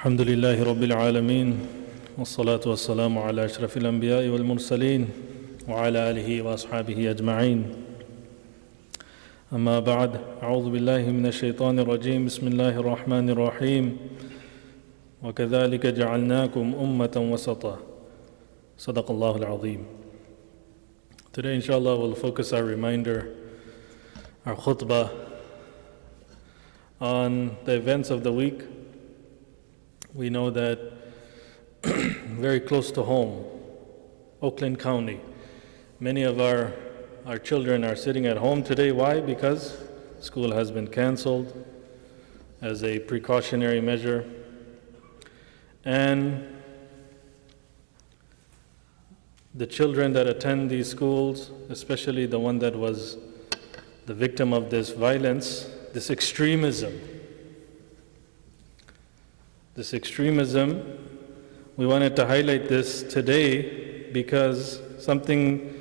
الحمد لله رب العالمين والصلاة والسلام على أشرف الأنبياء والمرسلين وعلى آله وأصحابه أجمعين أما بعد أعوذ بالله من الشيطان الرجيم بسم الله الرحمن الرحيم وكذلك جعلناكم أمة وسطا صدق الله العظيم. Today inshallah we'll focus our reminder, our khutbah, on the events of the week. We know that very close to home, Oakland County, many of our children are sitting at home today. Why? Because school has been canceled as a precautionary measure. And the children that attend these schools, especially the one that was the victim of this violence, this extremism, we wanted to highlight this today because something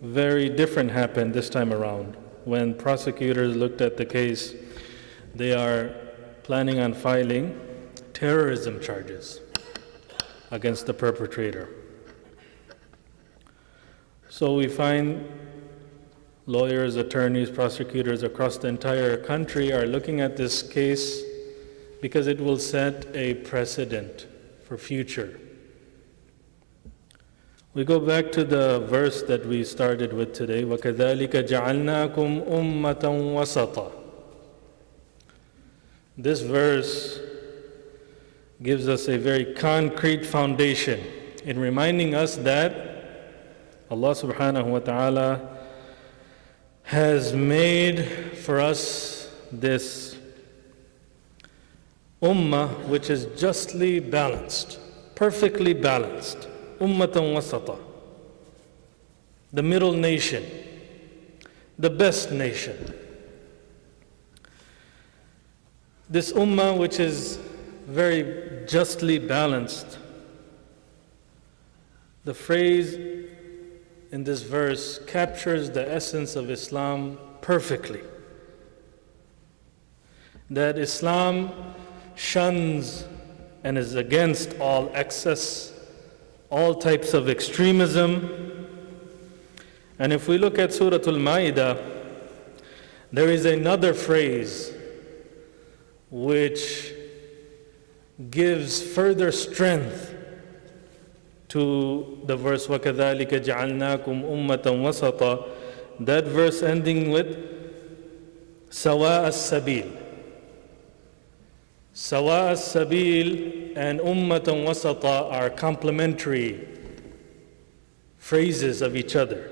very different happened this time around. When prosecutors looked at the case, they are planning on filing terrorism charges against the perpetrator. So we find lawyers, attorneys, prosecutors across the entire country are looking at this case because it will set a precedent for future. We go back to the verse that we started with today, وَكَذَلِكَ جَعَلْنَاكُمْ أُمَّةً وَسَطًا. This verse gives us a very concrete foundation in reminding us that Allah subhanahu wa ta'ala has made for us this ummah which is justly balanced, perfectly balanced, ummatan wasata, the middle nation, the best nation. This ummah which is very justly balanced, the phrase in this verse captures the essence of Islam perfectly. That Islam shuns and is against all excess, all types of extremism. And if we look at Suratul Ma'idah, there is another phrase which gives further strength to the verse وَكَذَلِكَ جَعَلْنَاكُمْ أُمَّةً وَسَطًا, that verse ending with سَوَاءَ السَّبِيلِ. Sawa as-sabil and ummatan wasata are complementary phrases of each other.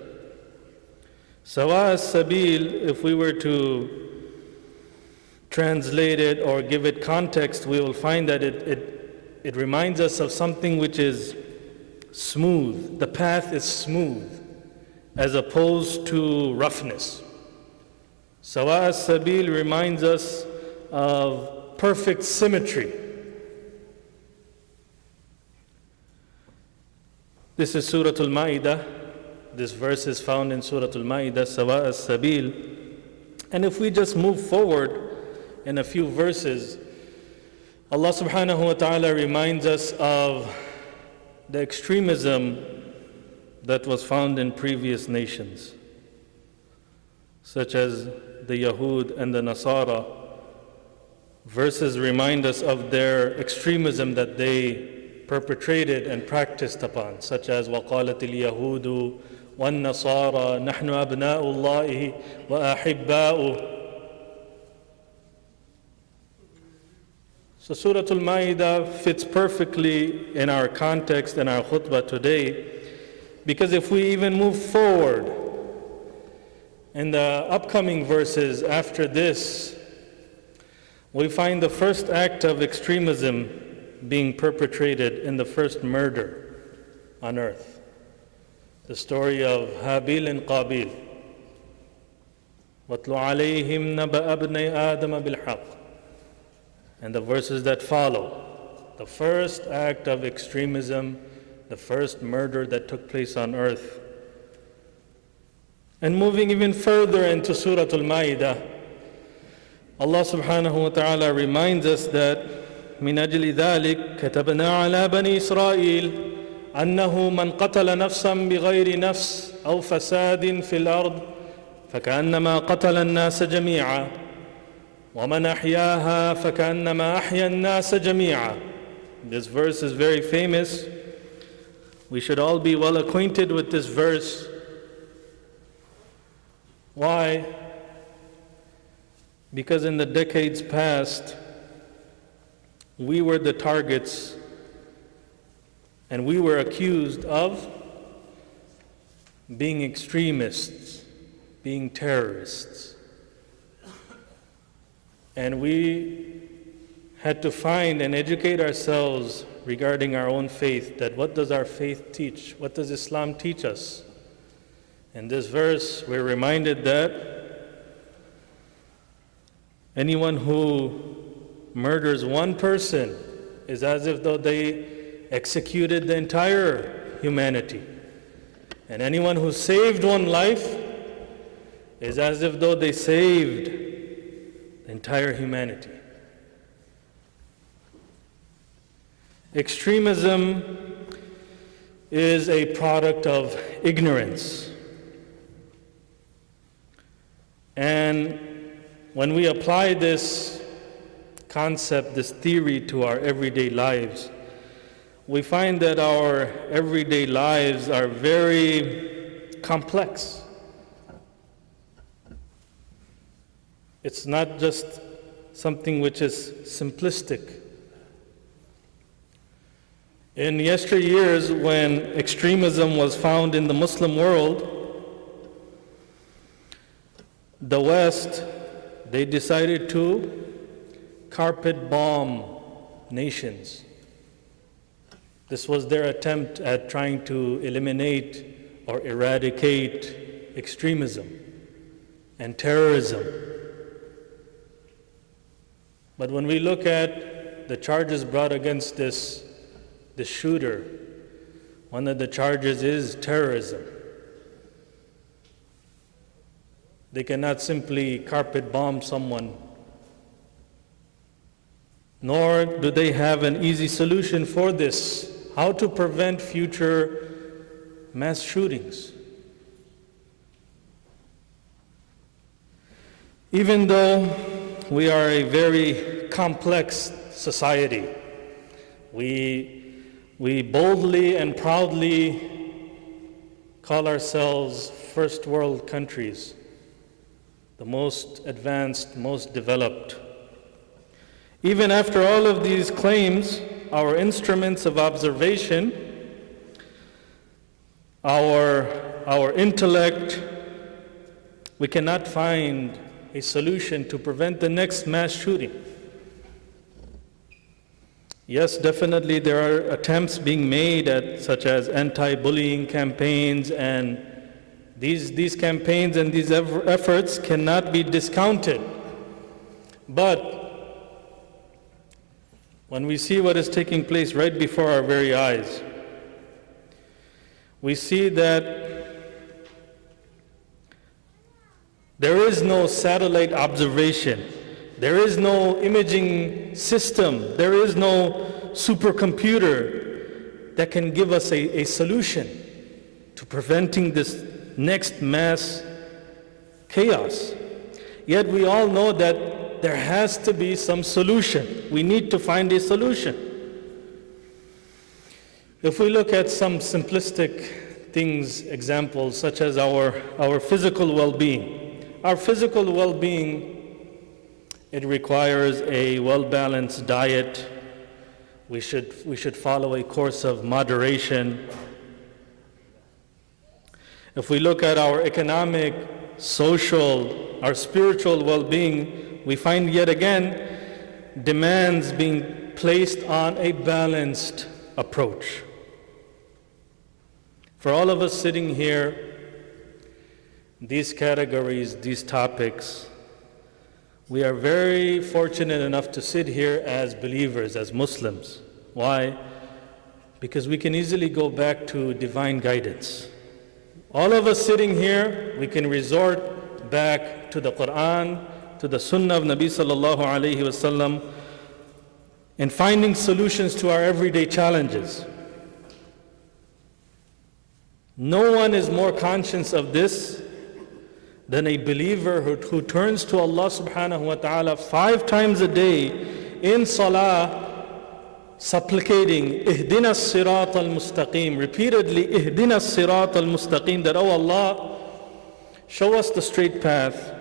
Sawa as-sabil, if we were to translate it or give it context, we will find that it reminds us of something which is smooth. The path is smooth as opposed to roughness. Sawa as-sabil reminds us of perfect symmetry. This is Suratul Ma'idah. This verse is found in Suratul Ma'idah, Sawa as-Sabil. And if we just move forward in a few verses, Allah subhanahu wa ta'ala reminds us of the extremism that was found in previous nations, such as the Yahud and the Nasara. Verses remind us of their extremism that they perpetrated and practiced upon, such as وَقَالَتِ الْيَهُودُ وَالنَّصَارَى نَحْنُ أَبْنَاءُ اللَّهِ وَأَحِبَّاؤُهُ. So Surah Al-Ma'idah fits perfectly in our context and our khutbah today, because if we even move forward in the upcoming verses after this, we find the first act of extremism being perpetrated in the first murder on earth. The story of Habil and Qabil. وَاتْلُ عَلَيْهِمْ نَبَأَ ابْنَيْ آدَمَ بِالْحَقِّ. And the verses that follow. The first act of extremism, the first murder that took place on earth. And moving even further into Surah Al-Ma'idah, Allah subhanahu wa ta'ala reminds us that من أجل ذلك كتبنا على بني إسرائيل أنه من قتل نفسا بغير نفس أو فساد في الأرض فكأنما قتل الناس جميعا ومن أحياها فكأنما أحيا الناس جميعا. This verse is very famous. We should all be well acquainted with this verse. Why? Because in the decades past, we were the targets and we were accused of being extremists, being terrorists. And we had to find and educate ourselves regarding our own faith, that what does our faith teach? What does Islam teach us? In this verse, we're reminded that anyone who murders one person is as if though they executed the entire humanity. And anyone who saved one life is as if though they saved the entire humanity. Extremism is a product of ignorance. And when we apply this concept, this theory to our everyday lives, we find that our everyday lives are very complex. It's not just something which is simplistic. In yesteryears, when extremism was found in the Muslim world, the West, they decided to carpet bomb nations. This was their attempt at trying to eliminate or eradicate extremism and terrorism. But when we look at the charges brought against this shooter, one of the charges is terrorism. They cannot simply carpet bomb someone, nor do they have an easy solution for this, how to prevent future mass shootings. Even though we are a very complex society, we boldly and proudly call ourselves first world countries, the most advanced, most developed. Even after all of these claims, our instruments of observation, our intellect, we cannot find a solution to prevent the next mass shooting. Yes, definitely there are attempts being made at such as anti-bullying campaigns, and these campaigns and these efforts cannot be discounted. But when we see what is taking place right before our very eyes, we see that there is no satellite observation, there is no imaging system, there is no supercomputer that can give us a solution to preventing this next mass chaos. Yet we all know that there has to be some solution. We need to find a solution. If we look at some simplistic things, examples such as our physical well-being. Our physical well-being, it requires a well-balanced diet. We should follow a course of moderation. If we look at our economic, social, our spiritual well-being, we find yet again demands being placed on a balanced approach. For all of us sitting here, these categories, these topics, we are very fortunate enough to sit here as believers, as Muslims. Why? Because we can easily go back to divine guidance. All of us sitting here, we can resort back to the Quran, to the Sunnah of Nabi sallallahu alayhi wasallam, and finding solutions to our everyday challenges. No one is more conscious of this than a believer who turns to Allah subhanahu wa ta'ala 5 times a day in salah, supplicating ihdina as-sirat al-mustaqim, repeatedly ihdina as-sirat al-mustaqim, that, oh Allah, show us the straight path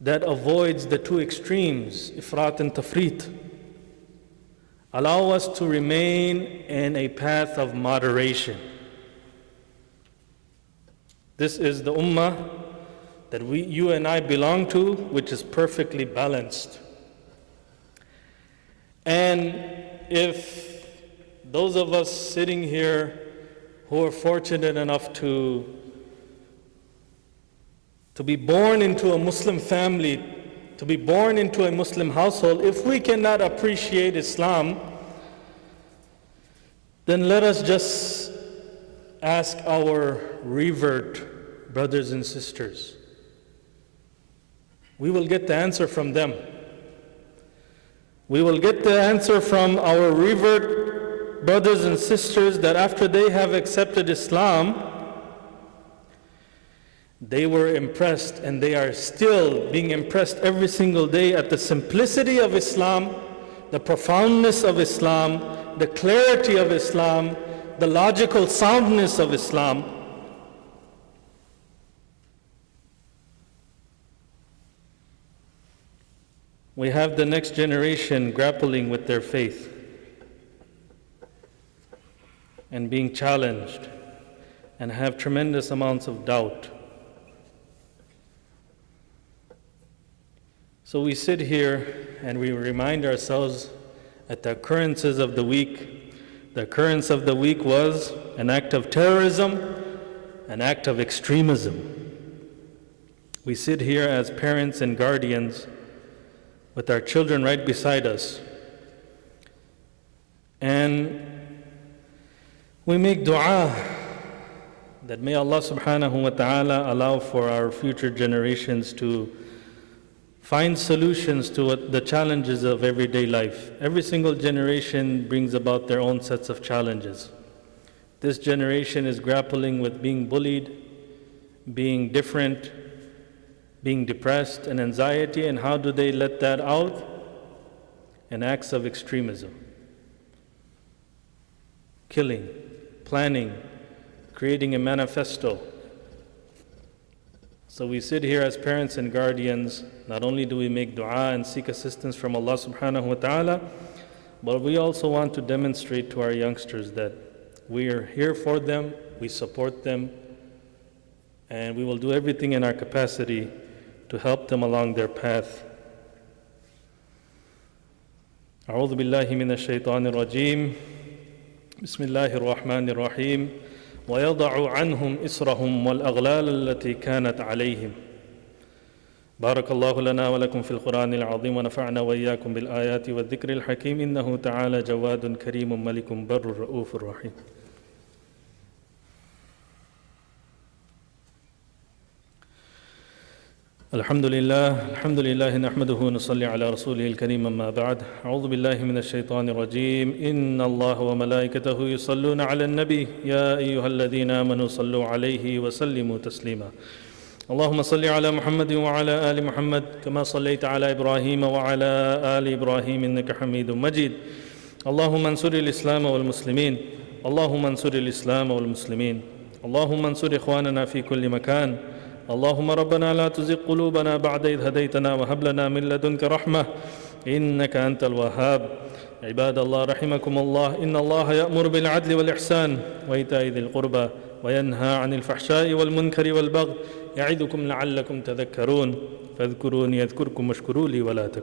that avoids the 2 extremes, ifrat and tafrit. Allow us to remain in a path of moderation. This is the ummah that you and I belong to, which is perfectly balanced. And if those of us sitting here who are fortunate enough to be born into a Muslim family, to be born into a Muslim household, if we cannot appreciate Islam, then let us just ask our revert brothers and sisters. We will get the answer from them. We will get the answer from our revert brothers and sisters that after they have accepted Islam, they were impressed, and they are still being impressed every single day at the simplicity of Islam, the profoundness of Islam, the clarity of Islam, the logical soundness of Islam. We have the next generation grappling with their faith and being challenged and have tremendous amounts of doubt. So we sit here and we remind ourselves at the occurrences of the week. The occurrence of the week was an act of terrorism, an act of extremism. We sit here as parents and guardians with our children right beside us, and we make dua that may Allah subhanahu wa ta'ala allow for our future generations to find solutions to the challenges of everyday life. Every single generation brings about their own sets of challenges. This generation is grappling with being bullied, being different, being depressed, and anxiety, and how do they let that out? In acts of extremism. Killing, planning, creating a manifesto. So we sit here as parents and guardians. Not only do we make dua and seek assistance from Allah subhanahu wa ta'ala, but we also want to demonstrate to our youngsters that we are here for them, we support them, and we will do everything in our capacity to help them along their path. أعوذ بالله من الشيطان الرجيم بسم الله الرحمن الرحيم ويضع عنهم إصرهم والأغلال التي كانت عليهم بارك الله لنا ولكم في القرآن العظيم ونفعنا وإياكم بالآيات والذكر الحكيم إنه تعالى جواد كريم ملك بر رؤوف رحيم. الحمد لله نحمده ونصلي على رسوله الكريم أما بعد أعوذ بالله من الشيطان الرجيم إن الله وملائكته يصلون على النبي يا أيها الذين آمنوا صلوا عليه وسلموا تسليما اللهم صل على محمد وعلى آل محمد كما صليت على إبراهيم وعلى آل إبراهيم إنك حميد مجيد اللهم انصر الإسلام والمسلمين اللهم انصر الإسلام والمسلمين اللهم انصر إخواننا في كل مكان اللهم ربنا لا تزغ قلوبنا بعد إذ هديتنا وهب لنا من لدنك رحمة إنك أنت الوهاب عباد الله رحمكم الله إن الله يأمر بالعدل والإحسان وإيتاء ذي القربى وينهى عن الفحشاء والمنكر والبغي يعظكم لعلكم تذكرون فاذكروني أذكركم واشكروا لي ولا تكفرون